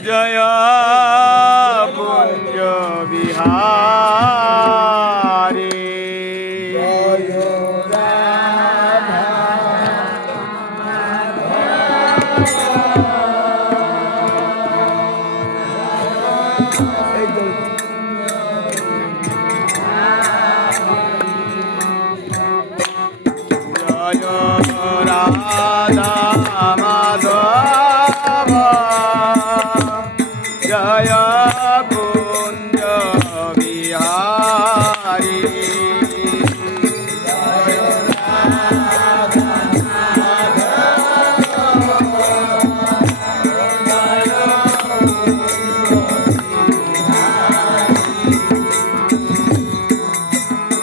জয় কুঞ্জ বিহারী রাধা মাধব জয় কুঞ্জ বিহারী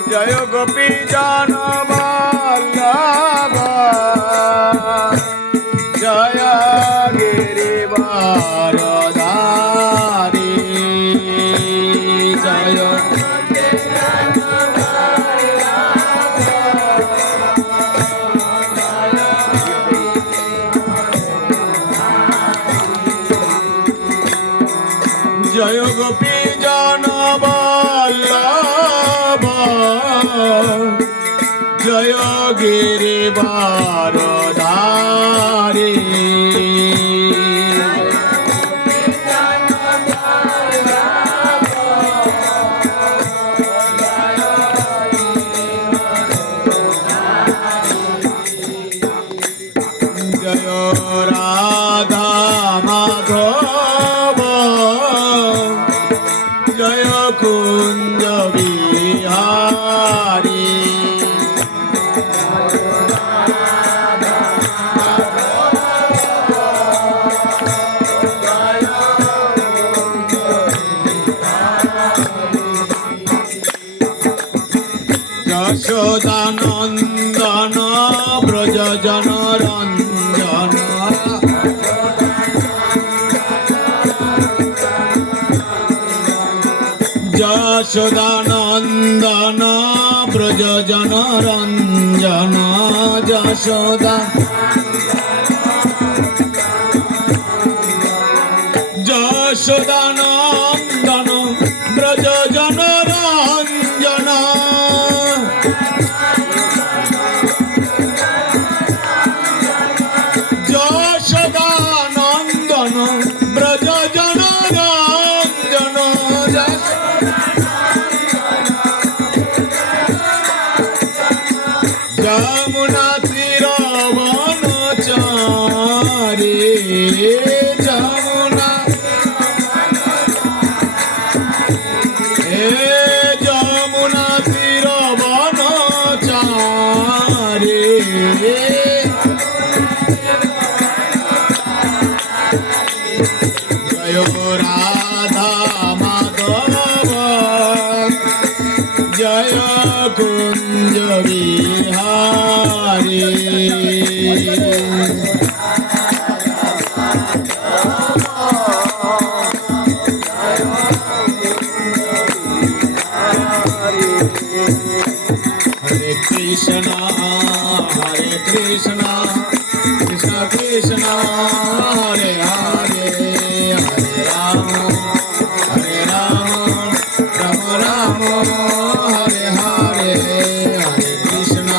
জয় গোপী জন জয় গিরিবারধারী জয় জয় গোপী জন বল্লভ জয় গিরিবারধারী জয় রাধা মাধব জয় কুঞ্জ বিহারী যশোদানন্দন ব্রজজন রঞ্জন যশোদানন্দন ব্রজজন রঞ্জন যশোদা যশোদানন্দন ব্রজজন রঞ্জন যশোদানন্দন ব্রজজন রঞ্জন যমুনা তীরবনচারী যমুনা যমুনা তীরবনচারী জয় রাধা মাধব জয় কুঞ্জ বিহারী হরে কৃষ্ণ কৃষ্ণ কৃষ্ণ হরে হরে হরে রাম রাম রাম হরে হরে হরে কৃষ্ণ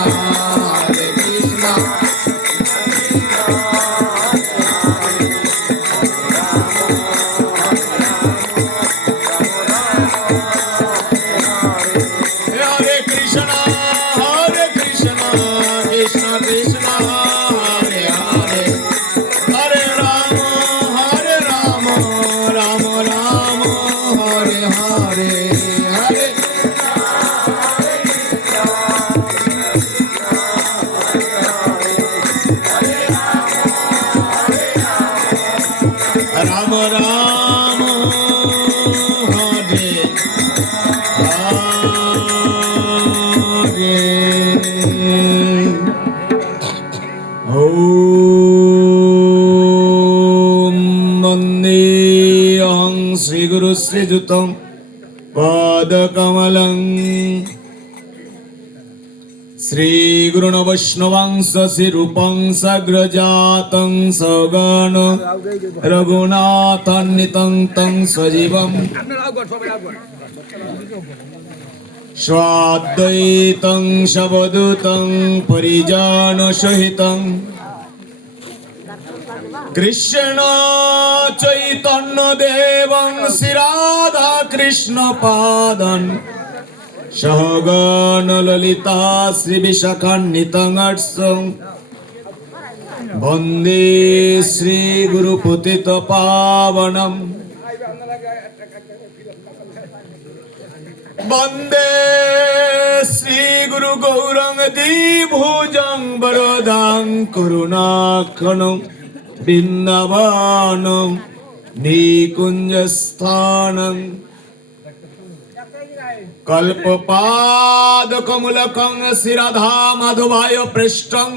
কৃষ্ণ কৃষ্ণ হরে হরে হরে রাম রাম রাম হরে হরে হরে রাম রাম হরে হরে ওম বন্দে অহং শ্রী গুরু শ্রীযুতং পাদকমলং श्रीगुरुण वैष्णवांस श्रीरूपं सग्रजातं सगण रघुनाथान्वितं तं सजीवं स्वाद्वैतं शवदूतं परिजनसहितं कृष्ण चैतन्य देवं श्रीराधा कृष्ण पादं सहगण ललिता श्री विशाखान्वितं वन्दे श्री गुरुपतित पावनं वन्दे श्री गुरु गौरंग द्विभुजं वरदां करुणाकरं বৃন্দাবনম নিকুঞ্জস্থানং কল্পপাদকমূলকং শ্রীরাধা মাধবায় পৃষ্ঠং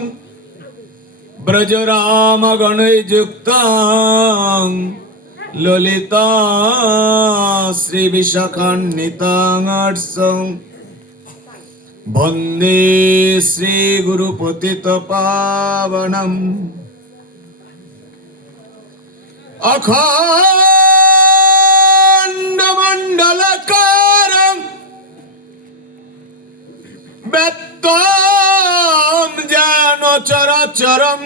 ব্রজরামগণৈর্যুক্তং ললিতা শ্রীবিশাখান্বিতাং বন্দে শ্রীগুরুপতিতপাবনম अखंड मंडलकारं व्यक्तं ज्ञान चराचरं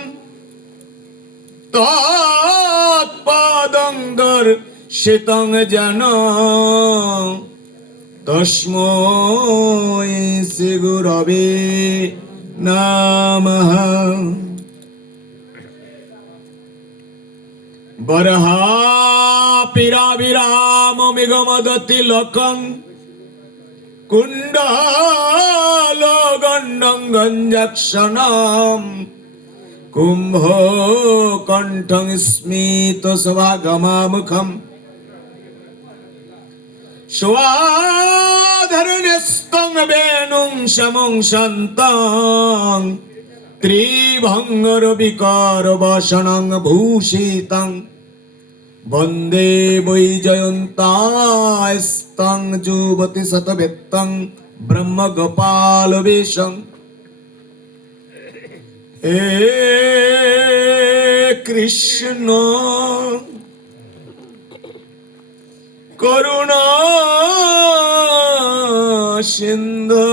तत्पदं दर्शितं जन तस्मै श्री गुरवे नमः। बरहापिराविराममिगमदतिलकं कुण्डलगण्डं गञ्जक्षणं कुम्भकण्ठं स्मितसभागमामुखं स्वाधरन्यस्तं वेणुं शमं शन्तं त्रिभङ्गरविकारवसनं भूषितं वन्दे वैजयन्तास्तं जुवतिशतवेत्तं ब्रह्मगोपालवेशं। हे कृष्ण करुणा सिन्धु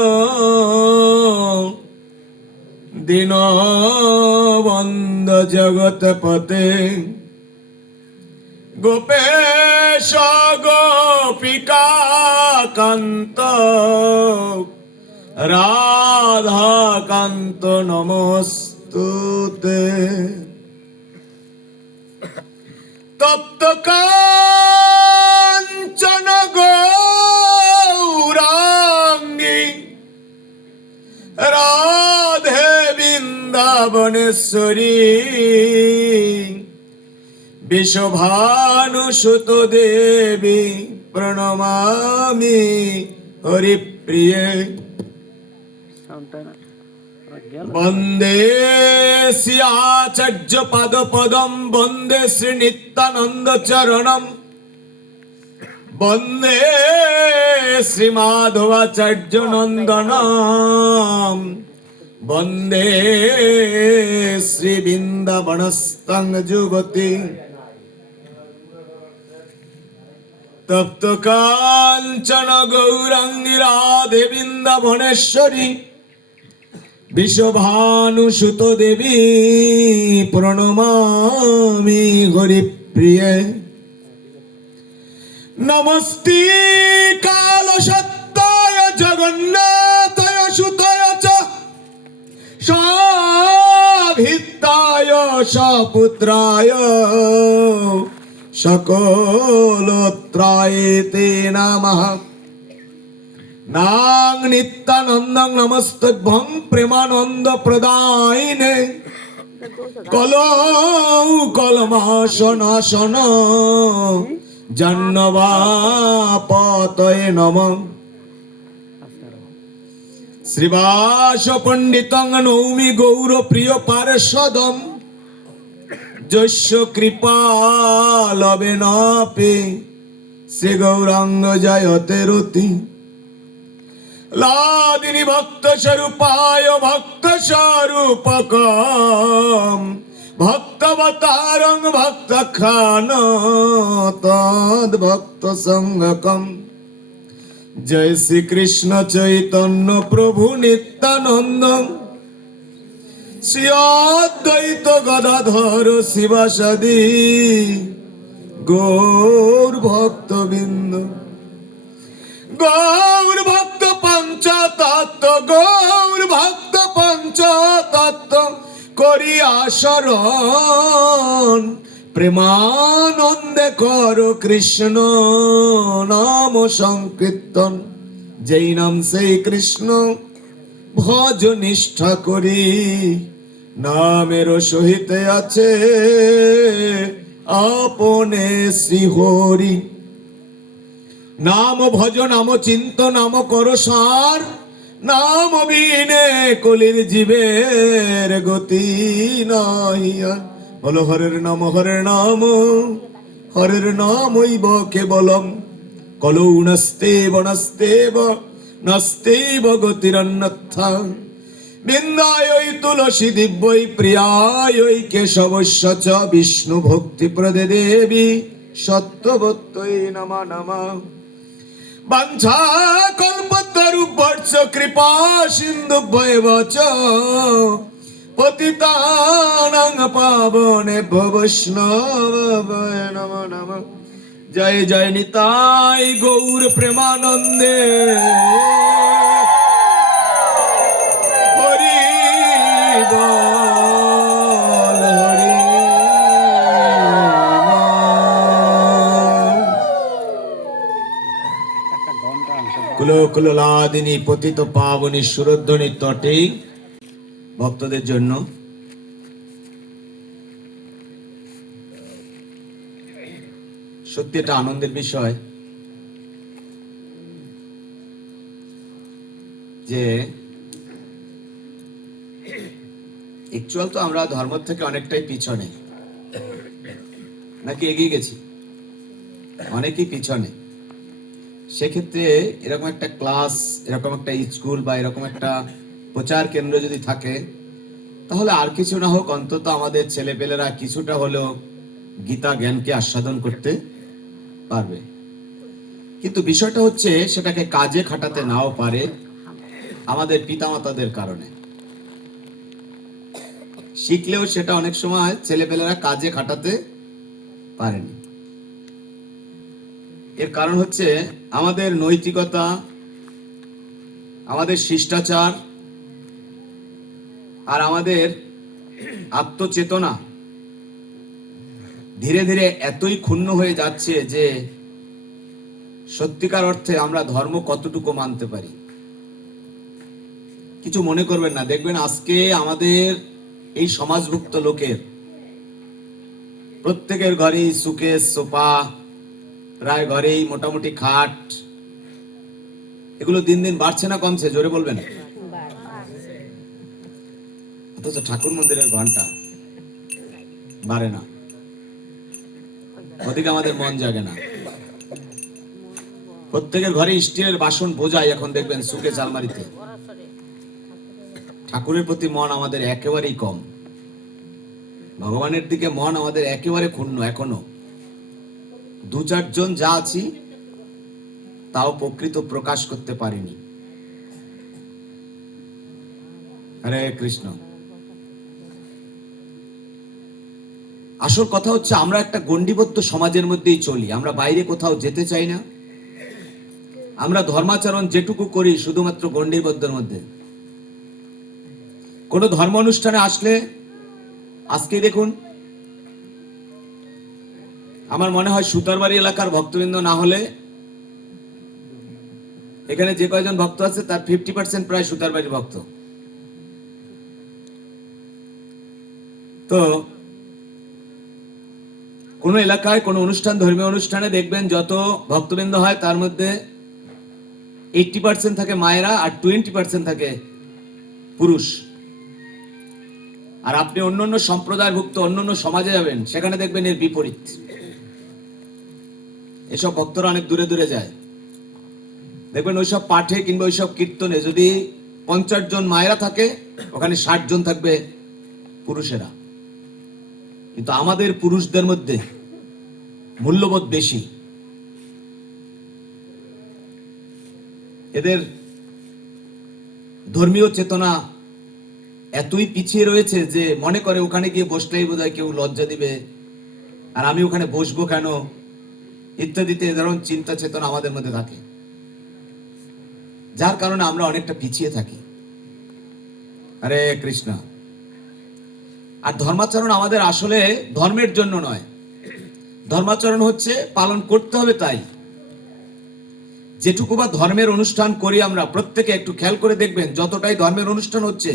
दीनबन्ध जगतपते गोपेश गोपिका कान्त राधा कान्त नमोस्तुते। तप्त काञ्चन गौराङ्गी राधे वृन्दावनेश्वरी विश्वभानुसुत देवी प्रणमामि हरिप्रिये। वन्दे श्रीआचार्य पदपदं वन्दे श्रीनित्यानन्द चरणं वन्दे श्रीमाधवाचार्य नन्दनं वन्दे श्रीवृन्दावनस्थं जुगति। तप्त काञ्चन गौराङ्गी राधे वृन्दावनेश्वरी विश्वभानुसुत देवी प्रणमामि हरिप्रिये। नमस्ते कालसत्ताय जगन्नाथाय सुताय च साभित्ताय सपुत्राय सकलत्राय ते नमः। नां नित्यानन्दं नमस्तभ्यं प्रेमानन्द प्रदायिने कलौ कलमाशनाशन जन्नवापतये नमः। श्रीवास पंडितं नौमि गौर प्रिय पार्षदं यस्य कृपा लवेनापि श्री गौरांग जयते रुति। লাদিনী ভক্ত স্বরূপায় ভক্ত স্বরূপকম ভক্তবতারং ভক্ত খান তদ ভক্ত সঙ্গকম। জয় শ্রী কৃষ্ণ চৈতন্য প্রভু নিত্যানন্দ শ্রী অদ্বৈত গদাধর শিবাসাদি গৌর ভক্তবৃন্দ। গৌর ভক্ত পঞ্চতত্ত্ব গৌর ভক্ত পঞ্চতত্ত্ব করিয়া শরণ প্রেমানন্দে কর কৃষ্ণ নাম সংকীর্তন। যেই নাম সেই কৃষ্ণ ভজ নিষ্ঠা করি নামের সহিতে আছে আপনে শ্রীহরি। নাম ভজ নাম চিন্ত নাম কর সার নাম বিনে কলির জীবের গতি নাহিয়া। বলো হরের নাম হরের নামৈব কেবলম কলৌ নাস্তেব নাস্তেব নাস্তেব গতিরন্যথা। বিন্দায় তুলসী দিব্যই প্রিয়ায় কেশবস্য চ বিষ্ণু ভক্তি প্রদে দেবী সত্যবত্যই নমঃ নমঃ। বাঞ্ছা কল্পতরুভ্যশ্চ কৃপা সিন্ধুভ্যেব চ পতিতানাং পাবনেভ্যো বৈষ্ণবেভ্যো নমো নমঃ। জয় জয় নিতাই গৌর প্রেমানন্দে হরি বল হরি বল। কুলকুলাদিনী পতিত পাবনী সুরধ্বনি তটে ভক্তদের জন্য সত্যি এটা আনন্দের বিষয় যে অ্যাকচুয়াল তো আমরা ধর্ম থেকে অনেকটাই পিছনে নাকি এগিয়ে গেছি, অনেকই পিছনে। সেক্ষেত্রে এরকম একটা ক্লাস, এরকম একটা স্কুল বা এরকম একটা প্রচার কেন্দ্র যদি থাকে তাহলে আর কিছু না হোক অন্তত আমাদের ছেলেপেলেরা কিছুটা হলেও গীতা জ্ঞানকে আস্বাদন করতে পারবে। কিন্তু বিষয়টা হচ্ছে সেটাকে কাজে খাটাতে নাও পারে আমাদের পিতামাতাদের কারণে। শিখলেও সেটা অনেক সময় ছেলেপেলেরা কাজে খাটাতে পারেনি। এর কারণ হচ্ছে আমাদের নৈতিকতা, আমাদের শিষ্টাচার আর আমাদের আত্মচেতনা ধীরে ধীরে এতই ক্ষুণ্ণ হয়ে যাচ্ছে যে সত্যিকার অর্থে আমরা ধর্ম কতটুকু মানতে পারি। কিছু মনে করবেন না, দেখবেন আজকে আমাদের এই সমাজভুক্ত লোকের প্রত্যেকের ঘরেই সুকেস সোফা, প্রায় ঘরেই মোটামুটি খাট, এগুলো দিন দিন বাড়ছে না কমছে? জোরে বলবেন। অথচ ঠাকুর মন্দিরের ঘন্টা বাড়ে না, ওদিকে আমাদের মন জাগে না। প্রত্যেকের ঘরে স্টিলের বাসন বোঝাই এখন দেখবেন সুকেস আলমারিতে। ঠাকুরের প্রতি মন আমাদের একেবারেই কম, ভগবানের দিকে মন আমাদের একেবারে ক্ষুণ্ণ। এখনো দু চারজন যা আছি তাও প্রকৃত প্রকাশ করতে পারিনি। হরে কৃষ্ণ। আসল কথা হচ্ছে আমরা একটা গণ্ডিবদ্ধ সমাজের মধ্যেই চলি, আমরা বাইরে কোথাও যেতে চাই না। আমরা ধর্মাচরণ যেটুকু করি শুধুমাত্র গণ্ডিবদ্ধের মধ্যে। কোন ধর্ম অনুষ্ঠানে আসলে, আজকে দেখুন আমার মনে হয় সুতারবাড়ি এলাকার ভক্তবৃন্দ না হলে এখানে যে কয়জন ভক্ত আছে তার 50% প্রায় সুতারবাড়ির ভক্ত। তো কোন এলাকায় কোন অনুষ্ঠান, ধর্মীয় অনুষ্ঠানে দেখবেন যত ভক্তবৃন্দ হয় তার মধ্যে 80% থাকে মায়েরা আর 20% থাকে পুরুষ। আর আপনি অন্যান্য সম্প্রদায়ভুক্ত অন্যান্য সমাজে যাবেন, সেখানে দেখবেন এর বিপরীত। এসব ভক্তরা অনেক দূরে দূরে যায়। দেখবেন ওইসব পাঠে কিংবা ওইসব কীর্তনে যদি 50 জন মায়েরা থাকে, ওখানে 60 জন থাকবে পুরুষেরা। কিন্তু আমাদের পুরুষদের মধ্যে মূল্যবোধ বেশি। এদের ধর্মীয় চেতনা এতই পিছিয়ে রয়েছে যে মনে করে ওখানে গিয়ে বসলেই বোধহয় কেউ লজ্জা দিবে, আর আমি ওখানে বসবো কেন, ইত্যাদিতে এ ধরনের চিন্তা চেতনা আমাদের মধ্যে থাকে, যার কারণে আমরা অনেকটা পিছিয়ে থাকি। হরে কৃষ্ণ। আর ধর্মাচরণ আমাদের আসলে ধর্মের জন্য নয়, ধর্মাচরণ হচ্ছে পালন করতে হবে। তাই যেটুকু বা ধর্মের অনুষ্ঠান করি আমরা প্রত্যেকে একটু খেয়াল করে দেখবেন, যতটাই ধর্মের অনুষ্ঠান হচ্ছে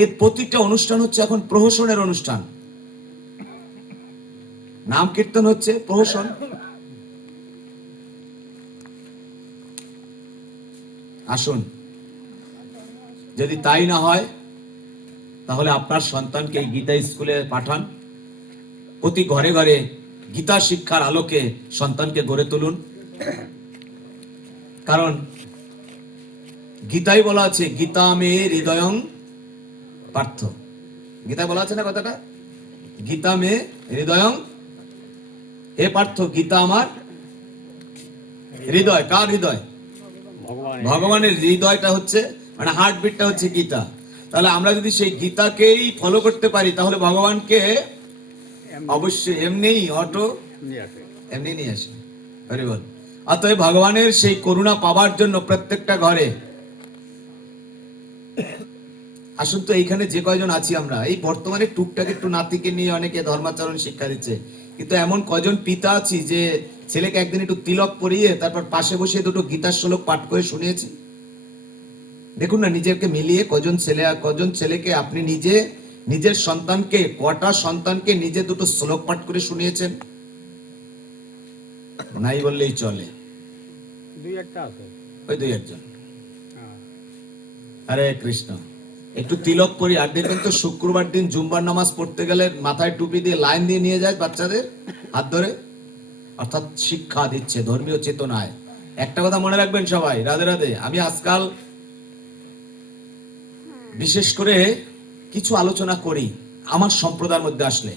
এর প্রতিটা অনুষ্ঠান হচ্ছে এখন প্রহসনের অনুষ্ঠান। নাম কীর্তন হচ্ছে প্রহসন। আসুন, যদি তাই না হয় তাহলে আপনার সন্তানকে গীতা স্কুলে পাঠান, প্রতি ঘরে ঘরে গীতা শিক্ষার আলোকে সন্তানকে গড়ে তুলুন। কারণ গীতায় বলা আছে, গীতা মে হৃদয়ং পার্থ। গীতায় বলা আছে না কথাটা, গীতা মে হৃদয়ং, হে পার্থ গীতা আমার হৃদয়। কার হৃদয়? ভগবানের হৃদয়টা হচ্ছে, মানে হার্টবিটটা হচ্ছে গীতা। তাহলে আমরা যদি সেই গীতাকেই ফলো করতে পারি তাহলে ভগবানকে অবশ্যই এমনিই এমনি নিয়ে আসে। হরি বল। অতএব ভগবানের সেই করুণা পাবার জন্য প্রত্যেকটা ঘরে আসুন। তো এইখানে যে কয়জন আছি আমরা, এই বর্তমানে টুকটাক একটু নাতিকে নিয়ে অনেকে ধর্মাচরণ শিক্ষা দিচ্ছে, কিন্তু এমন কয়জন পিতা আছি যে ছেলেকে একদিন একটু তিলক পরিয়ে তারপর পাশে বসে দুটো গীতার শ্লোক পাঠ করে শুনিয়েছি? দেখুন না, নিজেকে মিলিয়ে কজন ছেলেকে আপনি নিজে, নিজের সন্তানকে, কটা সন্তানকে নিজে দুটো শ্লোক পাঠ করে শুনিয়েছেন? নাই বললেই চলে, ওই দুই একজন। হরে কৃষ্ণ। একটু তিলক পরি। আর দেখবেন তো শুক্রবার দিন জুম্বার নামাজ পড়তে গেলে মাথায় টুপি দিয়ে লাইন দিয়ে নিয়ে যায় বাচ্চাদের হাত ধরে, অর্থাৎ শিক্ষা দিচ্ছে ধর্মীয় চেতনায়। একটা কথা মনে রাখবেন সবাই, রাধে রাধে। আমি আজকাল বিশেষ করে কিছু আলোচনা করি আমার সম্প্রদায়ের মধ্যে আসলে।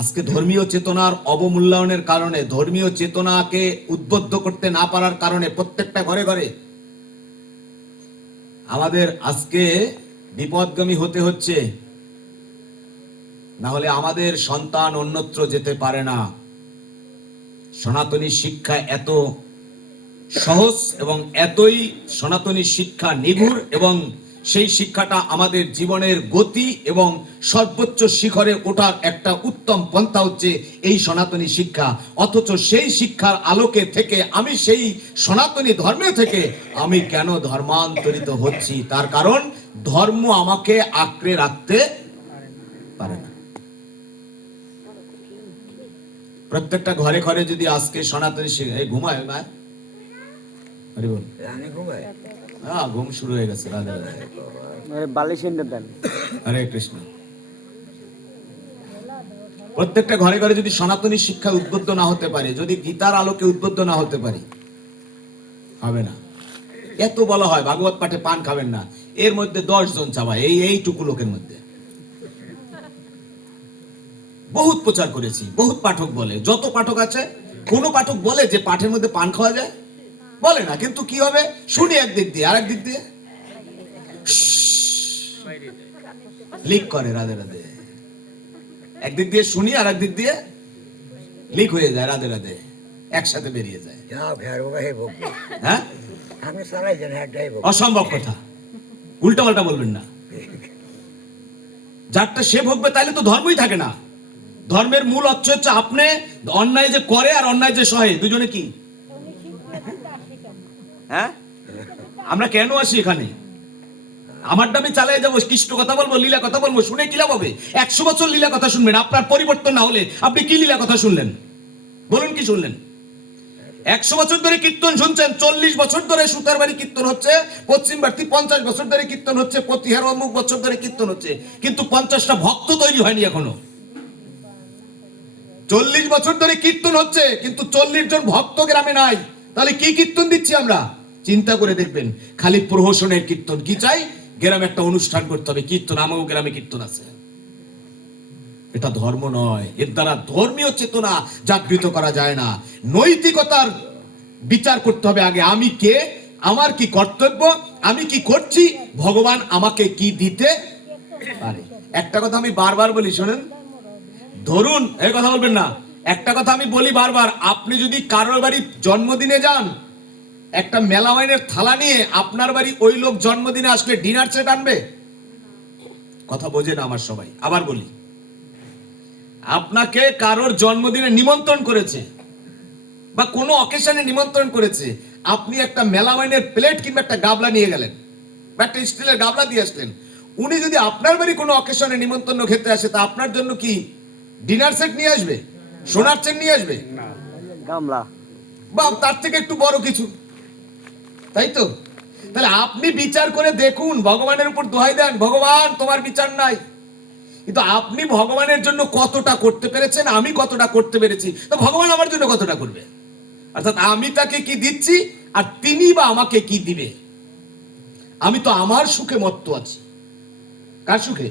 আজকে ধর্মীয় চেতনার অবমূল্যায়নের কারণে, ধর্মীয় চেতনাকে উদ্বুদ্ধ করতে না পারার কারণে প্রত্যেকটা ঘরে ঘরে আমাদের আজকে বিপদগামী হতে হচ্ছে। না হলে আমাদের সন্তান অন্যত্র যেতে পারে না। সনাতনী শিক্ষা এত সহজ এবং এতই সনাতনী শিক্ষা নিগুড়, এবং সেই শিক্ষাটা আমাদের জীবনের গতি এবং সর্বোচ্চ শিখরে ওঠার একটা উত্তম পন্থা হচ্ছে এই সনাতনী শিক্ষা। অথচ সেই শিক্ষার আলোকে থেকে আমি সেই সনাতনী ধর্মে থেকে আমি কেন ধর্মান্তরিত হচ্ছি? তার কারণ ধর্ম আমাকে আঁকড়ে রাখতে পারে না। প্রত্যেকটা ঘরে ঘরে যদি আজকে সনাতনী শিক্ষা, এই ঘুমায় না, ঘুম শুরু হয়ে গেছে। হরে কৃষ্ণ। প্রত্যেকটা ঘরে ঘরে যদি সনাতনী শিক্ষা উদ্বুদ্ধ না হতে পারে, যদি গীতার আলোকে উদ্বুদ্ধ না হতে পারি, হবে না। এত বলা হয় ভাগবত পাঠে পান খাবেন না, এর মধ্যে 10 জন চাবায়, এইটুকু লোকের মধ্যে। বহুত প্রচার করেছি, বহুত পাঠক বলে, যত পাঠক আছে কোন পাঠক বলে যে পাঠের মধ্যে পান খাওয়া যায়? বলে না। কিন্তু কি হবে, শুনি একদিক দিয়ে, আর একদিক দিয়ে লিক করে। রাধে রাধে। একদিক দিয়ে শুনি আর একদিক দিয়ে লিক হয়ে যায়। রাধে রাধে। একসাথে বেরিয়ে যায়। হ্যাঁ, অসম্ভব কথা, উল্টা পাল্টা বলবেন না। যারটা সে ভোগবে, তাইলে তো ধর্মই থাকে না। ধর্মের মূল অর্থ হচ্ছে আপনি অন্যায় যে করে আর অন্যায় যে সহে, দুজনে কি? হ্যাঁ, আমরা কেন আসি এখানে? আমার নামে চালিয়ে যাবো, কৃষ্ণ কথা বলবো, লীলা কথা বলবো, শুনে কি লাভ হবে? 100 বছর লীলা কথা শুনবেন, আপনার পরিবর্তন না হলে আপনি কি লীলা কথা শুনলেন? বলুন, কি শুনলেন? 100 বছর ধরে কীর্তন শুনছেন, 40 বছর ধরে সুতার বাড়ি কীর্তন হচ্ছে, পশ্চিম বাড়তি 50 বছর ধরে কীর্তন হচ্ছে, প্রতিহার অমুক বছর ধরে কীর্তন হচ্ছে, কিন্তু 50টা ভক্ত তৈরি হয়নি এখনো। 40 বছর ধরে কীর্তন হচ্ছে, কিন্তু 40 জন ভক্ত গ্রামে নাই। তাহলে কি কীর্তন দিচ্ছি আমরা? চিন্তা করে দেখবেন, খালি প্রহসনের কীর্তন। কি চাই? গ্রামে একটা অনুষ্ঠান করতে হবে, কীর্তন, আমাকে গ্রামে কীর্তন আছে। এটা ধর্ম নয়। এর দ্বারা ধর্মীয় চেতনা জাগৃত করা যায় না। নৈতিকতার বিচার করতে হবে আগে। আমি কে, আমার কি কর্তব্য, আমি কি করছি, ভগবান আমাকে কি দিতে পারে। একটা কথা আমি বারবার বলি, শোনেন, ধরুন, এই কথা বলবেন না, একটা কথা আমি বলি বারবার, আপনি যদি কারোর বাড়ির জন্মদিনে যান, একটা মেলামাইনের থালা নিয়ে আপনার বাড়ি ওই লোক জন্মদিনে আসলে ডিনার সেট আনবে? কথা বোঝে না আমার সবাই। আবার বলি, আপনাকে কারোর জন্মদিনে নিমন্ত্রণ করেছে বা কোনো অকেশনে নিমন্ত্রণ করেছে, আপনি একটা মেলামাইনের প্লেট কিংবা একটা গাবলা নিয়ে গেলেন বা একটা স্টিলের গাবলা দিয়ে আসলেন। উনি যদি আপনার বাড়ি কোনো অকেশনে নিমন্ত্রণ খেতে আসে, তা আপনার জন্য কি ডিনার সেট নিয়ে আসবে, সোনার চেন নিয়ে আসবে, গামলা বা তার থেকে একটু বড় কিছু? তাই তো? তাহলে আপনি বিচার করে দেখুন, ভগবানের উপর দোহাই দেন, ভগবান তোমার বিচার নাই, কিন্তু আপনি ভগবানের জন্য কতটা করতে পেরেছেন, আমি কতটা করতে পেরেছি, তো ভগবান আমার জন্য কতটা করবে। অর্থাৎ আমি তাকে কি দিচ্ছি আর তিনি বা আমাকে কি দিবে। আমি তো আমার সুখে মত্ত আছি। কার সুখে?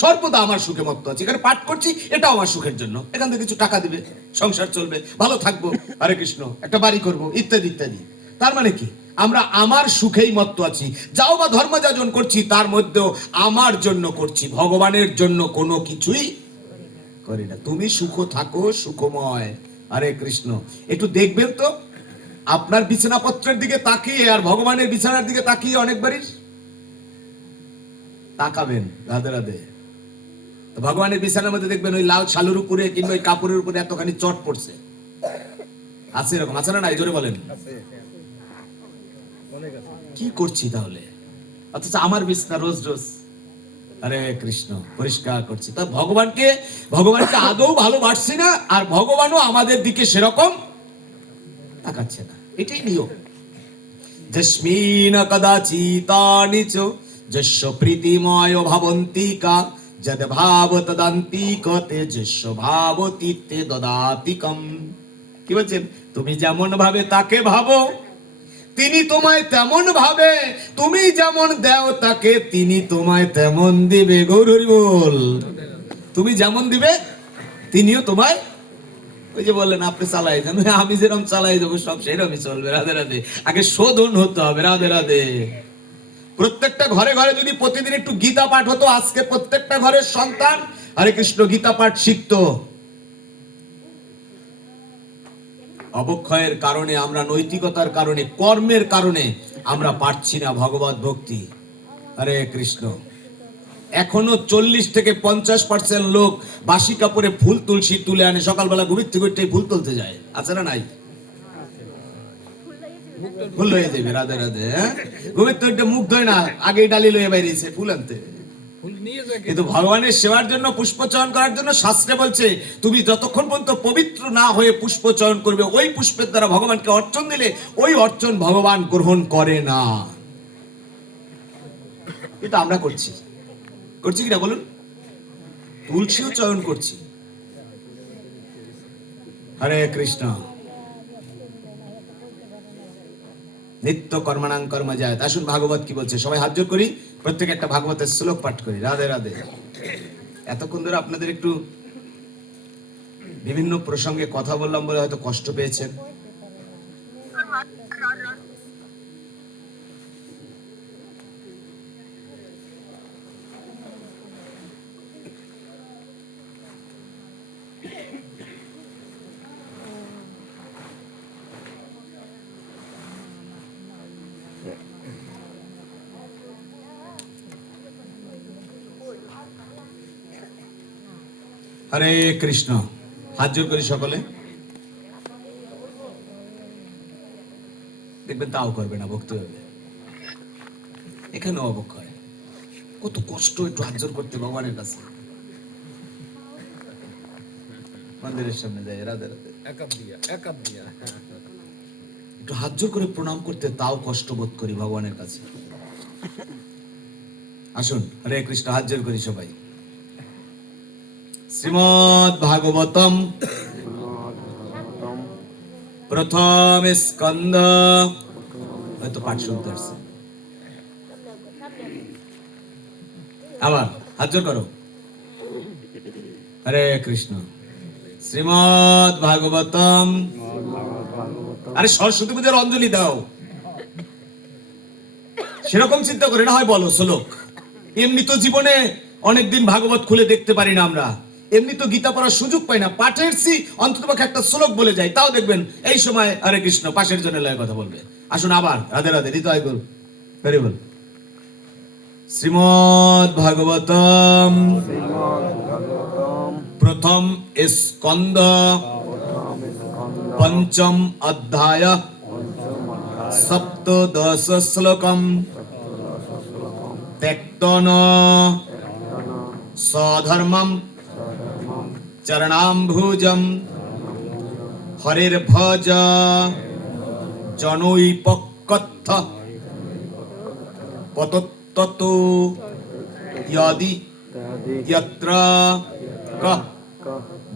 সর্বদা আমার সুখে মত্ত আছি। এখানে পাঠ করছি, এটাও আমার সুখের জন্য। এখান থেকে কিছু টাকা দিবে, সংসার চলবে, ভালো থাকবো, হরে কৃষ্ণ, একটা বাড়ি করব, ইত্যাদি ইত্যাদি। তার মানে কি? আমরা আমার সুখেই মত্ত আছি। যাও বা ধর্ম যাজন করছি, তার মধ্যেও আমার জন্য করছি, ভগবানের জন্য কোনো কিছুই করি না। তুমি সুখ থাকো, সুখময়, হরে কৃষ্ণ। একটু দেখবেন তো, আপনার বিছানাপত্রের দিকে তাকিয়ে আর ভগবানের বিছানার দিকে তাকিয়ে অনেকবারই তাকাবেন। রাধে রাধে। ভগবানের বিছানার মধ্যে দেখবেন ওই লাল শালুর উপরে কিংবা ওই কাপড়ের উপরে এতখানি চট পড়ছে, আছে এরকম? আছে না? নাই? জোরে বলেন। কি করছি তাহলে? অথচ আমার বিছানা রোজ রোজ, হরে কৃষ্ণ, পরিষ্কার করছি। তা ভগবানকে আদৌ ভালোবাসছি না, আর ভগবানও আমাদের দিকে সেরকম তাকাচ্ছে না। এটাই নিয়ম। যস্মিন কদাচিতানি চ যস্য প্রীতিময় ভাবন্তিকা যদ ভাব তদান্তিকতে যস্য ভাবতি তে দদাতিকম। কি বলছেন? তুমি যেমন ভাবে তাকে ভাবো, তিনি তোমায় তেমন ভাবে। তুমি যেমন দাও তাকে, তিনি তোমায় তেমন দিবে। গৌর হরি বল। তুমি যেমন দিবে, তিনিও তোমায়, ওই যে বললেন আপনি চালাই যান, আমি যেরকম চালাই যাবো সব সেরকমই চলবে। রাধে রাধে। আগে শোধন হতে হবে। রাধে রাধে। প্রত্যেকটা ঘরে ঘরে যদি প্রতিদিন একটু গীতা পাঠ হতো, আজকে প্রত্যেকটা ঘরের সন্তান হরে কৃষ্ণ গীতা পাঠ শিখতো। অবক্ষয়ের কারণে, আমরা নৈতিকতার কারণে, কর্মের কারণে আমরা পারছি না ভগবত ভক্তি। হরে কৃষ্ণ। এখনো 40 থেকে 50% লোক বাসি কাপড়ে ফুল তুলসী তুলে আনে, সকালবেলা ঘুমির থেকে ফুল তুলতে যায়। আছে না? নাই? ফুল হয়ে যাবে। রাধে রাধে। ঘুমির থেকে মুখ ধোয় না, আগে ডালি লয়ে বাইরেছে ফুল আনতে। কিন্তু ভগবানের সেবার জন্য, পুষ্প চয়ন করার জন্য শাস্ত্রে বলছে, তুমি যতক্ষণ পর্যন্ত পবিত্র না হয়ে পুষ্প চয়ন করবে, ওই পুষ্পের দ্বারা ভগবানকে অর্চন দিলে ওই অর্চন ভগবান গ্রহণ করে না। কিন্তু আমরা করছি কিনা বলুন? তুলসীও চয়ন করছি। হরে কৃষ্ণ। নিত্য কর্মাণাং কর্ম যায়। আসুন ভাগবত কি বলছে, সবাই হাত জোর করি, প্রত্যেকে একটা ভাগবতের শ্লোক পাঠ করি। রাধে রাধে। এতক্ষণ ধরে আপনাদের একটু বিভিন্ন প্রসঙ্গে কথা বললাম বলে হয়তো কষ্ট পেয়েছেন। হরে কৃষ্ণ। হাত জোর করি সকলে। দেখবেন তাও করবে না, ভক্তি হবে। এখানেও অবক্ষয়। কত কষ্ট একটু হাত জোর করতে ভগবানের কাছে। মন্দিরের সামনে যাই, রাধে রাধে, একটু হাত জোর করে প্রণাম করতে তাও কষ্ট বোধ করি ভগবানের কাছে। আসুন হরে কৃষ্ণ, হাত জোর করি সবাই। শ্রীমদ্ ভাগবতম প্রথম স্কন্ধ। হয়তো পাঠ শুনতে আসছে। আবার হাত জোর করো। হরে কৃষ্ণ। শ্রীমদ্ ভাগবতম। আরে সরস্বতী পূজার অঞ্জলি দাও, সেরকম চিন্তা করে না হয় বলো শ্লোক। এমনি তো জীবনে অনেকদিন ভাগবত খুলে দেখতে পারি না আমরা, এমনি তো গীতা পড়ার সুযোগ পাই না। পাঠের অন্ততপক্ষে একটা শ্লোক বলে যাই, তাও দেখবেন এই সময় হরে কৃষ্ণ পাশের জন্য লয় কথা বলবে। আসুন আবার রাধে রাধে হৃদয় গুরু ভেরি বল। শ্রীমদ্ ভাগবতম প্রথম স্কন্ধ পঞ্চম অধ্যায় সপ্তদশ শ্লোকম। ত্যক্তন স্বধর্মম চরণাম্ভুজম হরির্ভজ জনৈপক্কথ পতত্ততো ইয়দি যত্র কঃ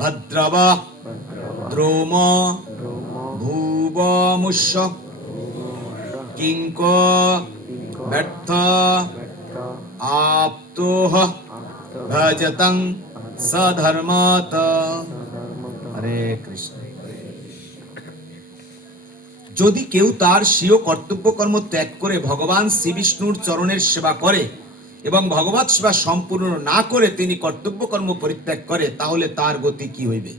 ভদ্রবা দ্রোম ভুবমুষ্য কিঙ্ক ব্যর্থ আপ্তোহ ভজতং সধর্মত। হরে কৃষ্ণ। যদি কেউ তার স্বীয় কর্তব্য কর্ম ত্যাগ করে ভগবান শ্রী বিষ্ণুর চরণের সেবা করে এবং ভগবৎ সেবা সম্পূর্ণ না করে তিনি কর্তব্য কর্ম পরিত্যাগ করে, তাহলে তার গতি কি হইবে?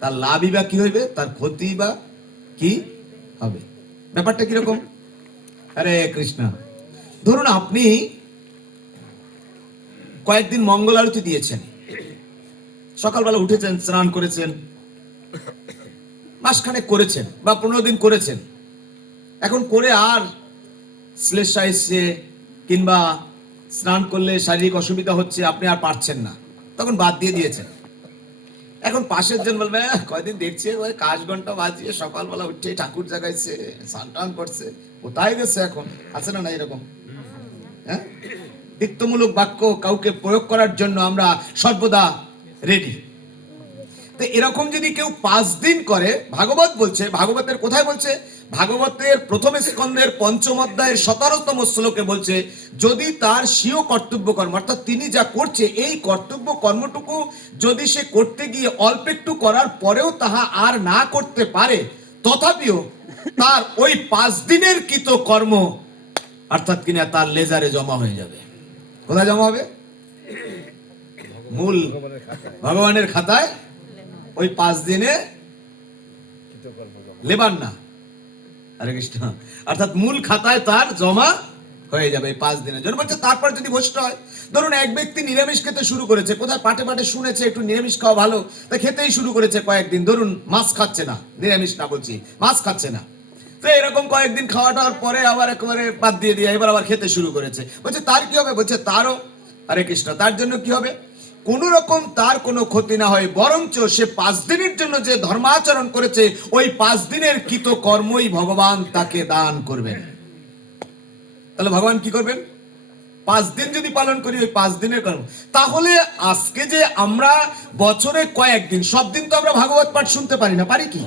তার লাভই বা কি হইবে? তার ক্ষতি বা কি হবে? ব্যাপারটা কিরকম? হরে কৃষ্ণ। ধরুন আপনি কয়েকদিন মঙ্গল আরতি দিয়েছেন, সকালবেলা উঠেছেন, স্নান করেছেন, মাসখানেক করেছেন বা 15 দিন করেছেন। এখন করে আর শ্লেষা এসছে কিংবা স্নান করলে শারীরিক অসুবিধা হচ্ছে, আপনি আর পারছেন না, তখন বাদ দিয়ে দিয়েছেন। এখন পাশের জন বলবে কয়দিন দেখছে ওই কাজ ঘন্টা বাজিয়ে সকালবেলা উঠে ঠাকুর জাগাইছে, স্নান টান করছে, কোথায় গেছে এখন? আছে না না এরকম? হ্যাঁ, দিক্তমূলক বাক্য কাউকে প্রয়োগ করার জন্য আমরা সর্বদা রেডি। তো এরকম যদি কেউ 5 দিন করে, ভাগবত বলছে, ভাগবতের কোথায় বলছে? ভাগবতের প্রথম স্কন্ধের পঞ্চম অধ্যায়ের 17তম শ্লোকে বলছে, যদি তার স্বীয় কর্তব্য কর্ম অর্থাৎ তিনি যা করছে এই কর্তব্য কর্মটুকু যদি সে করতে গিয়ে অল্প একটু করার পরেও তাহা আর না করতে পারে, তথাপিও তার ওই 5 দিনের কৃত কর্ম অর্থাৎ কিনা তার লেজারে জমা হয়ে যাবে। কোথায় জমা হবে? মূল ভগবানের খাতায়। ওই 5 দিনে লেবার না, হরে কৃষ্ণ, অর্থাৎ মূল খাতায় তার জমা হয়ে যাবে 5 দিনের জন্য। বলছে তারপর যদি ভ্রষ্ট হয়, ধরুন এক ব্যক্তি নিরামিষ খেতে শুরু করেছে, কোথায় পাটে পাটে শুনেছে একটু নিরামিষ খাওয়া ভালো, তা খেতেই শুরু করেছে কয়েকদিন, ধরুন মাছ খাচ্ছে না, নিরামিষ না বলছি, মাছ খাচ্ছে না, তো এরকম কয়েকদিন খাওয়াটার পরে আবার একেবারে বাদ দিয়ে দিয়ে এবার আবার খেতে শুরু করেছে। বলছে তার কি হবে? বলছে তারও, হরে কৃষ্ণ, তার জন্য কি হবে? কোন রকম তার কোনো ক্ষতি না হয়, বরঞ্চ সে 5 দিনের জন্য যে ধর্মাচরণ করেছে ওই 5 দিনের কৃত কর্মই ভগবান তাকে দান করবেন। তাহলে ভগবান কি করবেন? 5 দিন যদি পালন করি ওই 5 দিনের কর্ম। তাহলে আজকে যে আমরা বছরে কয়েকদিন, সব দিন তো আমরা ভাগবত পাঠ শুনতে পারি না, পারি কি?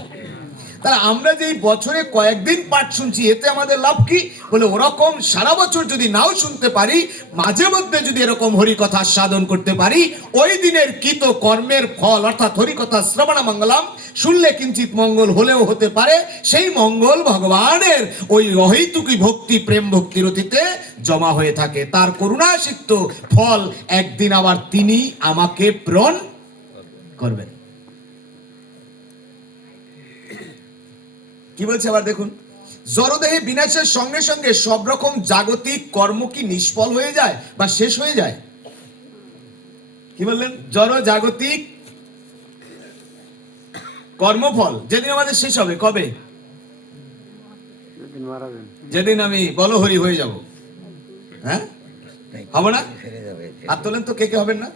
তাহলে আমরা যে বছরে কয়েকদিন পাঠ শুনছি এতে আমাদের লাভ কি? বলে ওরকম সারা বছর যদি নাও শুনতে পারি, মাঝে মধ্যে যদি এরকম হরিকথা সাধন করতে পারি, ওই দিনের কৃত কর্মের ফল অর্থাৎ হরিকথা শ্রবণ মঙ্গলম শুনলে কিঞ্চিত মঙ্গল হলেও হতে পারে, সেই মঙ্গল ভগবানের ওই অহৈতুকী ভক্তি প্রেম ভক্তির অতীতে জমা হয়ে থাকে। তার করুণাসিক্ত ফল একদিন আবার তিনি আমাকে প্রেরণ করবেন। কি বলছে আবার দেখুন, জড়দেহে বিনাশের সঙ্গে সঙ্গে সব রকম জাগতিক কর্ম কি নিষ্ফল হয়ে যায় বা শেষ হয়ে যায়? কি বললেন? জড় জাগতিক কর্মফল যেদিন আমাদের শেষ হবে, কবে? যেদিন আমি বলহরি হয়ে যাব। হ্যাঁ, হবে না? আর তোলেন তো, কে কে হবেন না?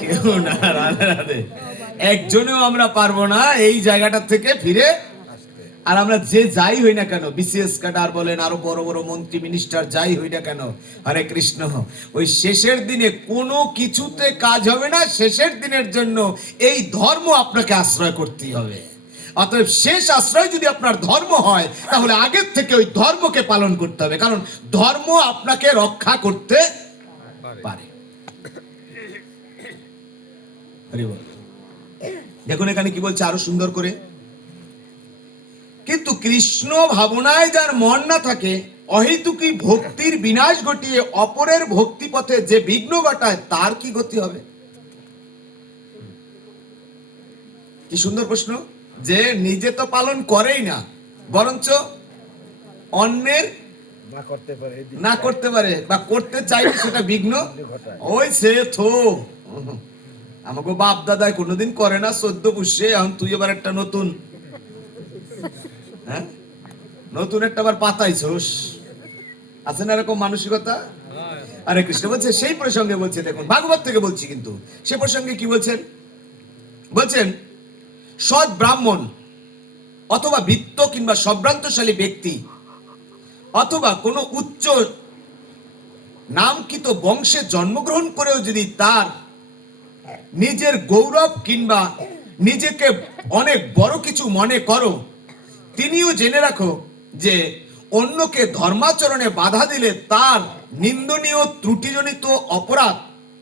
কেউ না, রাধে রাধে। একজনেও আমরা পারবো না এই জায়গাটা থেকে ফিরে আর আমরা যে যাই হই না কেন, বিসিএস ক্যাডার বলেন, আরো বড় বড় মন্ত্রী মিনিস্টার যাই হই না কেন, হরে কৃষ্ণ, ওই শেষের দিনে কোনো কিছুতে কাজ হবে না। শেষের দিনের জন্য এই ধর্ম আপনাকে আশ্রয় করতেই হবে। অতএব শেষ আশ্রয় যদি আপনার ধর্ম হয়, তাহলে আগের থেকে ওই ধর্মকে পালন করতে হবে, কারণ ধর্ম আপনাকে রক্ষা করতে পারে। দেখুন এখানে কি বলছে আরো সুন্দর করে, কিন্তু কৃষ্ণ ভাবনায় যার মন না থাকে, অহেতুকী ভক্তির বিনাশ ঘটিয়ে অপরের ভক্তি পথে যে বিঘ্ন ঘটায়, তার কি গতি হবে? কি সুন্দর প্রশ্ন, যে নিজে তো পালন করেই না, বরঞ্চ অন্যের না করতে পারে বা করতে চাইলে সেটা বিঘ্ন ওই সে থো আমাকে বাপ দাদায় কোনোদিন করে না, 14 পুষে, এখন তুই এবার একটা নতুন, হ্যাঁ নতুন একটা আবার পাতাইছস, আছে না এরকম মানসিকতা? আরে কৃষ্ণ বলছে সেই প্রসঙ্গে, বলছে দেখুন ভাগবত থেকে বলছি, কিন্তু সে প্রসঙ্গে কি বলছেন, বলছেন সৎ ব্রাহ্মণ অথবা বিত্ত কিংবা সম্ভ্রান্তশালী ব্যক্তি অথবা কোনো উচ্চ নামকৃত বংশে জন্মগ্রহণ করেও যদি তার নিজের গৌরব কিংবা নিজেকে অনেক বড় কিছু মনে করো, তিনিও জেনে রাখো যে অন্যকে ধর্মাচরণে বাধা দিলে তার নিন্দনীয় ত্রুটিজনিত অপরাধ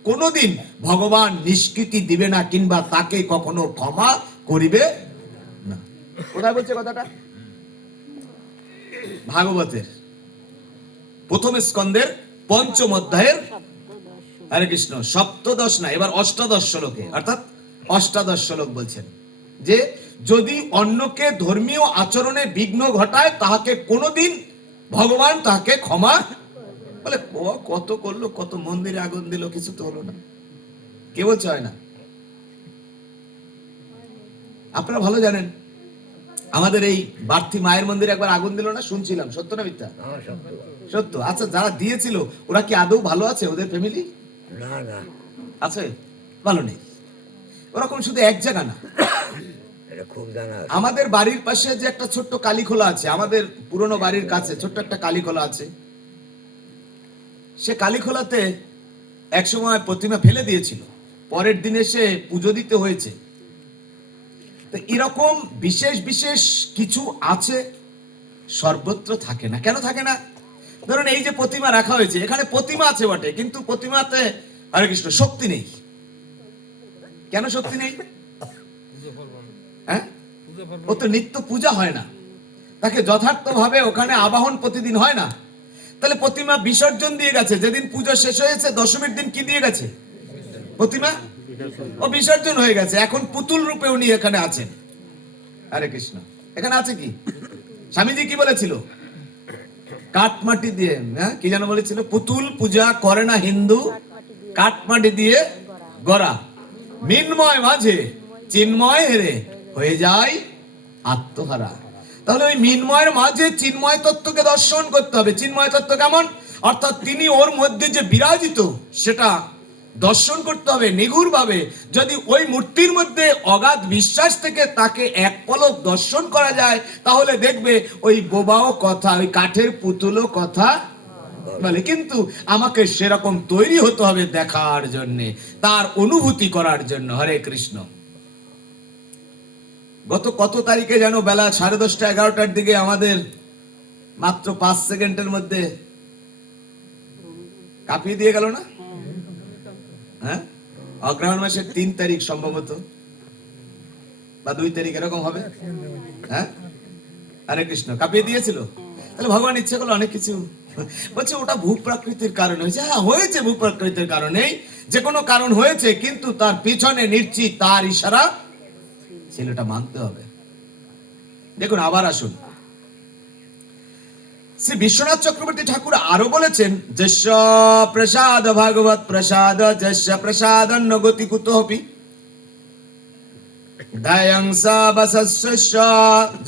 কোনোদিন ভগবান নিষ্কৃতি দিবে না, কিংবা তাকে কখনো ক্ষমা করিবে না। কোথায় বলছে কথাটা? ভাগবতের প্রথম স্কন্ধের 5ম অধ্যায়ের, হরে কৃষ্ণ, 7দশ না, এবার 8দশ শ্লোকে, অর্থাৎ 8দশ শ্লোক বলছেন যে যদি অন্যকে ধর্মীয় আচরণে বিঘ্ন ঘটায়, তাহাকে কোনোদিন ভগবান তাহাকে ক্ষমা, বলে কত করলো, কত মন্দিরে আগুন দিল, কিছু তো হলো না, কে বলছে হয় না? আপনারা ভালো জানেন, আমাদের এই বার্থি মায়ের মন্দিরে একবার আগুন দিল না, শুনছিলাম, সত্য না মিথ্যা? সত্য। আচ্ছা, যারা দিয়েছিল ওরা কি আদৌ ভালো আছে? ওদের ফ্যামিলি না না আছে, ভালো নেই। ওরকম শুধু এক জায়গা না, এটা খুব জানা আছে। আমাদের বাড়ির পাশে যে একটা ছোট্ট কালীখোলা আছে, আমাদের পুরনো বাড়ির কাছে ছোট্ট একটা কালীখোলা আছে, সে কালীখোলাতে একসময় প্রতিমা ফেলে দিয়েছিল, পরের দিন এসে পুজো দিতে হয়েছে। তো এরকম বিশেষ বিশেষ কিছু আছে, সর্বত্র থাকে না। কেন থাকে না? ধরুন এই যে প্রতিমা রাখা হয়েছে, এখানে প্রতিমা আছে বটে, কিন্তু প্রতিমাতে, হরে কৃষ্ণ, শক্তি নেই। কেন শক্তি নেই? হ্যাঁ, ও তো নিত্য পূজা হয় না, তাকে যথার্থভাবে ওখানে আবাহন প্রতিদিন হয় না। তাহলে প্রতিমা বিসর্জন দিয়ে গেছে, যেদিন পূজা শেষ হয়েছে দশমীর দিন কি দিয়ে গেছে? প্রতিমা ও বিসর্জন হয়ে গেছে। এখন পুতুল রূপে উনি এখানে আছেন। হরে কৃষ্ণ, এখানে আছে কি? স্বামীজি কি বলেছিল? কাঠমাটি দিয়ে, হ্যাঁ কি যেন বলেছিল, পুতুল পূজা করে না হিন্দু, কাঠমাটি দিয়ে গড়া, মিন্ময় মাঝে চিন্ময় হেরে হয়ে যায় আত্মহারা। তাহলে ওই মিন্ময়ের মাঝে চিন্ময় তত্ত্বকে দর্শন করতে হবে। চিন্ময় তত্ত্ব কেমন? অর্থাৎ তিনি ওর মধ্যে যে বিরাজিত, সেটা দর্শন করতে হবে নিগুড় ভাবে। যদি ওই মূর্তির মধ্যে অগাধ বিশ্বাস থেকে তাকে এক পলক দর্শন করা যায়, তাহলে দেখবে ওই বোবাও কথা, ওই কাঠের পুতুলও কথা বলে। কিন্তু আমাকে সেরকম তৈরি হতে হবে দেখার জন্য, তার অনুভূতি করার জন্য। হরে কৃষ্ণ। গত কত তারিখে যেন বেলা 10:30 11টার দিকে আমাদের মাত্র 5 সেকেন্ডের মধ্যে কাঁপিয়ে দিয়ে গেল না? হ্যাঁ, অগ্রহায়ণ মাসের 3 তারিখ সম্ভবত, বা 2 তারিখ এরকম হবে। হ্যাঁ, হরে কৃষ্ণ, কাঁপিয়ে দিয়েছিল। তাহলে ভগবান ইচ্ছে করলো অনেক কিছু, বলছে ওটা ভূপ্রাকৃতির কারণে হয়েছে। হ্যাঁ, হয়েছে ভূপ্রাকৃতির কারণেই, যে কোনো কারণ হয়েছে, কিন্তু তার পিছনে নিশ্চিত তার ইশারা ছিল, এটা মানতে হবে। দেখুন, আবার আসুন, শ্রী বিশ্বনাথ চক্রবর্তী ঠাকুর আরো বলেছেন, যস্য প্রসাদ ভাগবত প্রসাদ, যস্য প্রসাদ গতি কুতোপি দয়ং সা বসস্য